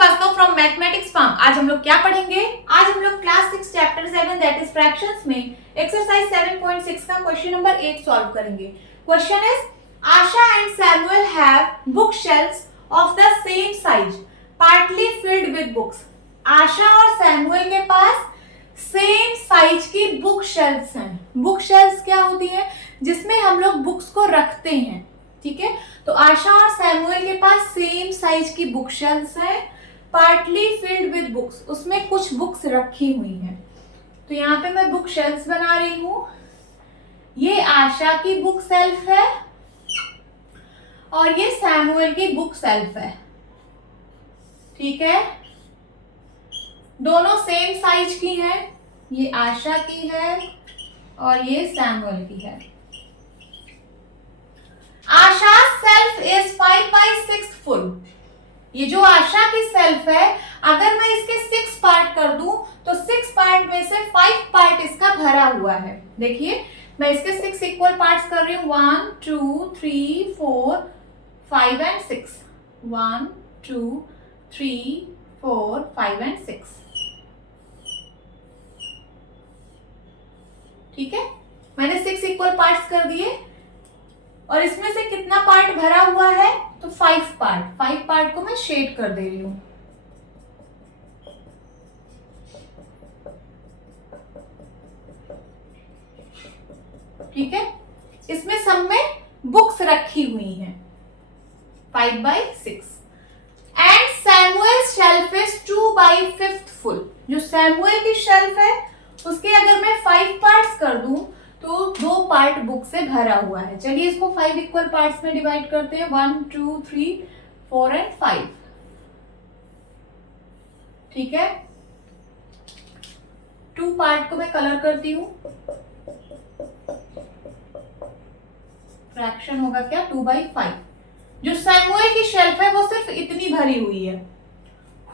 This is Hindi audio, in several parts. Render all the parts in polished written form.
Srivastava from mathematics farm. आज हम लोग क्या पढ़ेंगे? आज हम लोग class 6 chapter 7 that is fractions में एक्सरसाइज 7.6 का क्वेश्चन नंबर 8 सॉल्व करेंगे। Question is Asha and Samuel have book shelves of the same size partly filled with books. Asha और सैमुअल के पास सेम साइज की बुक शेल्फ्स हैं। बुक शेल्फ्स क्या होती है? जिसमें हम लोग बुक्स को रखते हैं। ठीक है, तो आशा और सैमुअल के पास सेम साइज की बुक शेल्फ्स हैं, पार्टली फिल्ड विद बुक्स, उसमें कुछ बुक्स रखी हुई हैं। तो यहाँ पे मैं बुक शेल्फ्स बना रही हूं। ये आशा की बुक शेल्फ है और ये सैमुअल की बुक शेल्फ है। ठीक है, दोनों सेम साइज की हैं। ये आशा की है और ये सैमुअल की है। आशा सेल्फ इज 5/6 फुल। ये जो आशा की सेल्फ है, अगर मैं इसके 6 पार्ट कर दूं तो 6 पार्ट में से 5 पार्ट इसका भरा हुआ है। देखिए, मैं इसके 6 इक्वल पार्ट्स कर रही हूं। 1 2 3 4 5 एंड 6। 1 2 3 4 5 एंड 6। ठीक है, मैंने 6 इक्वल पार्ट्स कर दिए और इसमें से कितना पार्ट भरा हुआ है? तो 5 पार्ट। 5 पार्ट को मैं शेड कर दे रही हूं। ठीक है, इसमें सब में बुक्स रखी हुई हैं 5/6। And Samuel shelf is 2/5 full. जो सैमुअल की शेल्फ है उसके अगर मैं 5 पार्ट्स कर दूं तो 2 पार्ट बुक से भरा हुआ है। चलिए इसको 5 इक्वल पार्ट्स में डिवाइड करते हैं। 1 2 3 4 एंड 5। ठीक है, 2 पार्ट को मैं कलर करती हूं। फ्रैक्शन होगा क्या? 2/5। जो सैमुअल की शेल्फ है वो सिर्फ इतनी भरी हुई है।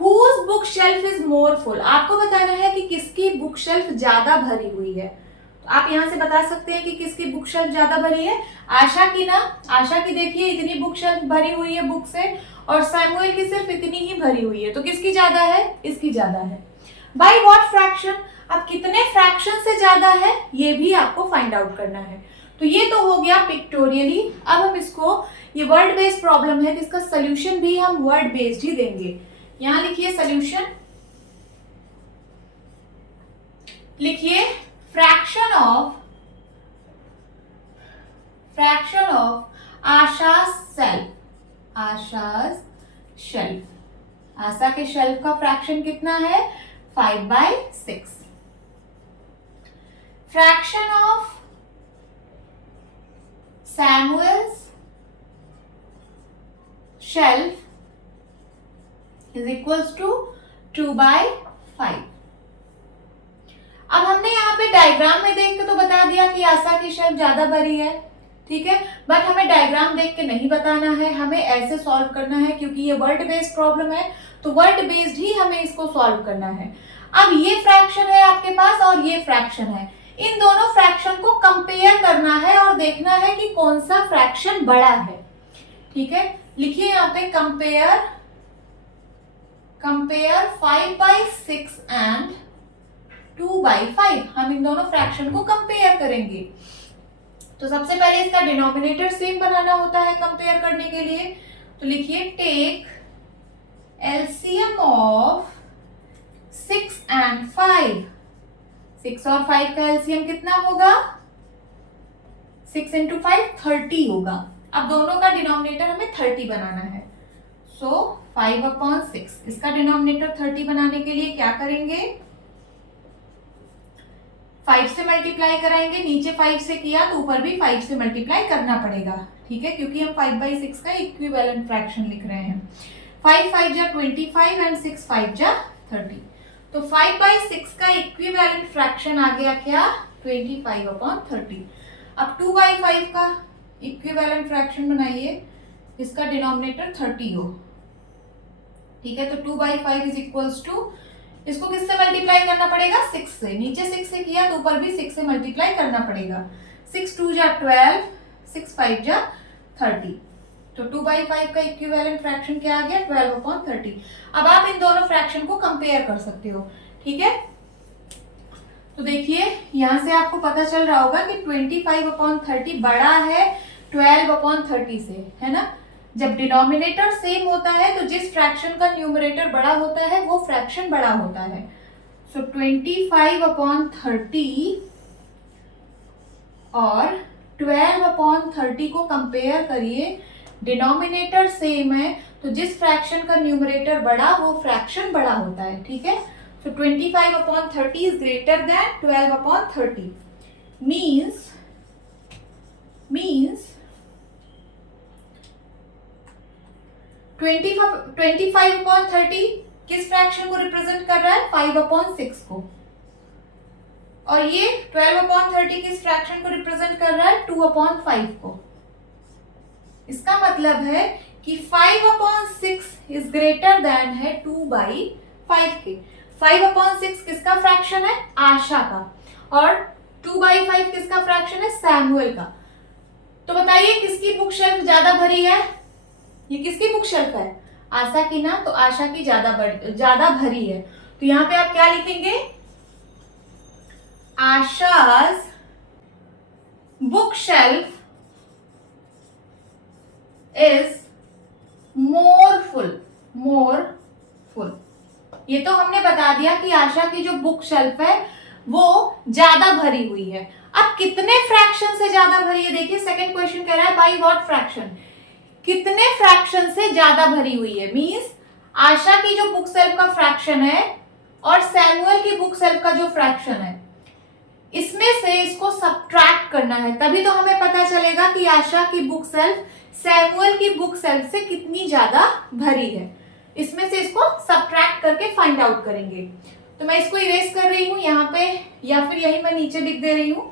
Whose book shelf is more full. आपको बताना है कि किसकी बुक शेल्फ ज्यादा भरी हुई है। तो आप यहां से बता सकते हैं कि किसकी बुक शेल्फ ज्यादा भरी है। आशा की ना, आशा की देखिए इतनी बुक शेल्फ भरी हुई है बुक से, और सैमुअल की सिर्फ इतनी ही भरी हुई है। तो किसकी ज्यादा है? इसकी ज्यादा है। By what fraction? अब कितने फ्रैक्शन से ज्यादा है ये भी आपको फाइंड आउट करना है। तो ये तो हो गया पिक्टोरियली। अब हम इसको, ये वर्ड बेस्ड प्रॉब्लम है तो इसका सोल्यूशन भी हम वर्ड बेस्ड ही देंगे। यहां लिखिए सोल्यूशन। लिखिए fraction of Asha's self. Asha's shelf. आशा के शेल्फ का फ्रैक्शन कितना है? 5/6। Fraction of Samuel's shelf is equals to 2/5। अब हमने यहाँ पे डायग्राम में देख के तो बता दिया कि आशा की शेल्फ ज्यादा भरी है। ठीक है, बट हमें डायग्राम देख के नहीं बताना है, हमें ऐसे सॉल्व करना है क्योंकि ये वर्ड बेस्ड प्रॉब्लम है। तो वर्ड बेस्ड ही हमें इसको सॉल्व करना है। अब ये फ्रैक्शन है आपके पास और ये फ्रैक्शन है। इन दोनों फ्रैक्शन को कंपेयर करना है और देखना है कि कौन सा फ्रैक्शन बड़ा है। ठीक है, लिखिए यहाँ पे कंपेयर 5/6 एंड 2/5। हम इन दोनों फ्रैक्शन को कंपेयर करेंगे। तो सबसे पहले इसका डिनोमिनेटर सेम बनाना होता है कंपेयर करने के लिए। तो लिखिए टेक एलसीएम ऑफ 6 एंड 5। 6 और 5 का एलसीएम कितना होगा? 6 into 5 30 होगा। अब दोनों का डिनोमिनेटर हमें 30 बनाना है। सो 5/6। इसका डिनोमिनेटर 30 बनाने के लिए क्या करेंगे? 5 से मल्टीप्लाई कराएंगे। नीचे 5 से किया तो ऊपर भी 5 से मल्टीप्लाई करना पड़ेगा। ठीक है, क्योंकि हम 5/6 का इक्विवेलेंट फ्रैक्शन लिख रहे हैं। 5 5 जा 25 एंड 6 5 जा 30। तो 5/6 का इक्विवेलेंट फ्रैक्शन आ गया क्या? 25/30। अब 2/5 का इक्विवेलेंट फ्रैक्शन बनाइए, इसका डिनोमिनेटर 30 हो। ठीक है, तो 2/5 इज इक्वल्स टू, इसको किससे मल्टीप्लाई करना पड़ेगा? 6 से। नीचे 6 से किया तो ऊपर भी 6 से मल्टीप्लाई करना पड़ेगा। 6 2 जा 12, 6 5 जा 30। तो 2/5 का इक्विवेलेंट फ्रैक्शन क्या आ गया 12/30। अब आप इन दोनों फ्रैक्शन को कंपेयर कर सकते हो, ठीक है। तो देखिए यहां से आपको पता चल रहा होगा कि 25/30 बड़ा है 12/30 से, है ना। जब डिनोमिनेटर सेम होता है तो जिस फ्रैक्शन का न्यूमरेटर बड़ा होता है वो फ्रैक्शन बड़ा होता है। सो 25/30 और 12/30 को कंपेयर करिए, डिनोमिनेटर सेम है तो जिस फ्रैक्शन का न्यूमरेटर बड़ा वो फ्रैक्शन बड़ा होता है, ठीक है। सो 25/30 इज ग्रेटर देन 12/30 मीन्स 25/30 किस फ्रैक्शन को रिप्रेजेंट कर रहा है 5/6 को, और ये 12/30 किस फ्रैक्शन को रिप्रेजेंट कर रहा है 2/5 को। इसका मतलब है कि 5/6 इज ग्रेटर देन है 2/5 के। 5/6 किसका फ्रैक्शन है आशा का, और 2/5 किसका फ्रैक्शन है सैमुअल का। तो बताइए किसकी बुक शेल्फ ज्यादा भरी है, ये किसकी बुक शेल्फ है आशा की ना, तो आशा की ज्यादा भरी है। तो यहाँ पे आप क्या लिखेंगे Asha's book shelf is more full. ये तो हमने बता दिया कि आशा की जो बुक शेल्फ है वो ज्यादा भरी हुई है। अब कितने फ्रैक्शन से ज्यादा भरी है, देखिए सेकंड क्वेश्चन कह रहा है बाई व्हाट फ्रैक्शन, कितने फ्रैक्शन से ज्यादा भरी हुई है। मींस आशा की जो बुक सेल्फ का फ्रैक्शन है और सैमुअल की बुक सेल्फ का जो फ्रैक्शन है, इसमें से इसको सब्ट्रैक्ट करना है, तभी तो हमें पता चलेगा कि आशा की बुक सेल्फ सैमुअल की बुक सेल्फ से कितनी ज्यादा भरी है। इसमें से इसको सब्ट्रैक्ट करके फाइंड आउट करेंगे। तो मैं इसको इरेज कर रही हूं यहाँ पे, या फिर यही मैं नीचे लिख दे रही हूं।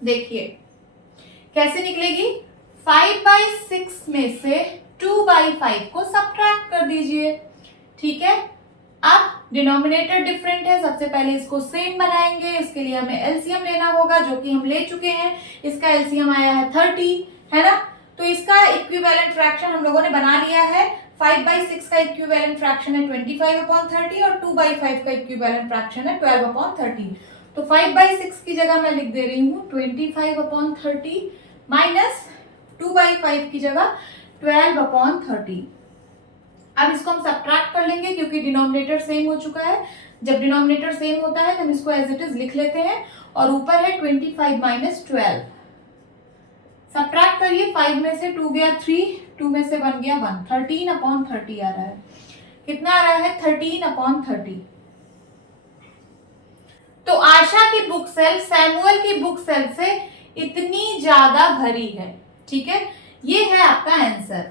देखिए कैसे निकलेगी, 5/6 में से 2/5 को सब्ट्रैक्ट कर दीजिए, ठीक है। अब डिनोमिनेटर डिफरेंट है, सबसे पहले इसको सेम बनाएंगे, इसके लिए हमें एलसीएम लेना होगा जो कि हम ले चुके हैं। इसका एलसीएम आया है 30, है ना। तो इसका इक्विवेलेंट फ्रैक्शन हम लोगों ने बना लिया है। 5/6 का इक्विवेलेंट फ्रैक्शन है 25/30 और 2/5 का इक्विवेलेंट फ्रैक्शन है 12/30। तो 5/6 की जगह मैं लिख दे रही हूँ 25/30 माइनस 2/5 की जगह 12/30। अब इसको हम सब्ट्रैक्ट कर लेंगे क्योंकि डिनोमिनेटर सेम हो चुका है। जब डिनोमिनेटर सेम होता है तो हम इसको एज इट इज लिख लेते हैं, और ऊपर है 25 माइनस 12। सब्ट्रैक्ट करिए, 5 में से 2 गया 3, 2 में से 1 गया 1, 13/30 आ रहा है। कितना आ रहा है 13/30। तो आशा की बुक सेल्फ सैमुअल की बुक सेल्फ से इतनी ज्यादा भरी है, ठीक है। ये है आपका आंसर।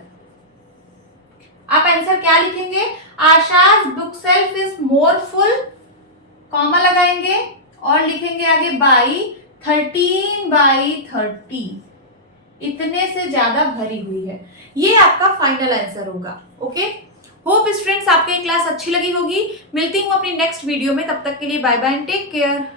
आप आंसर क्या लिखेंगे, Asha's book shelf is more full, comma लगाएंगे और लिखेंगे आगे बाई 13/30, इतने से ज्यादा भरी हुई है। ये आपका फाइनल आंसर होगा। ओके, होप स्टूडेंट्स आपको ये क्लास अच्छी लगी होगी। मिलती हूँ अपनी नेक्स्ट वीडियो में, तब तक के लिए bye bye and take care.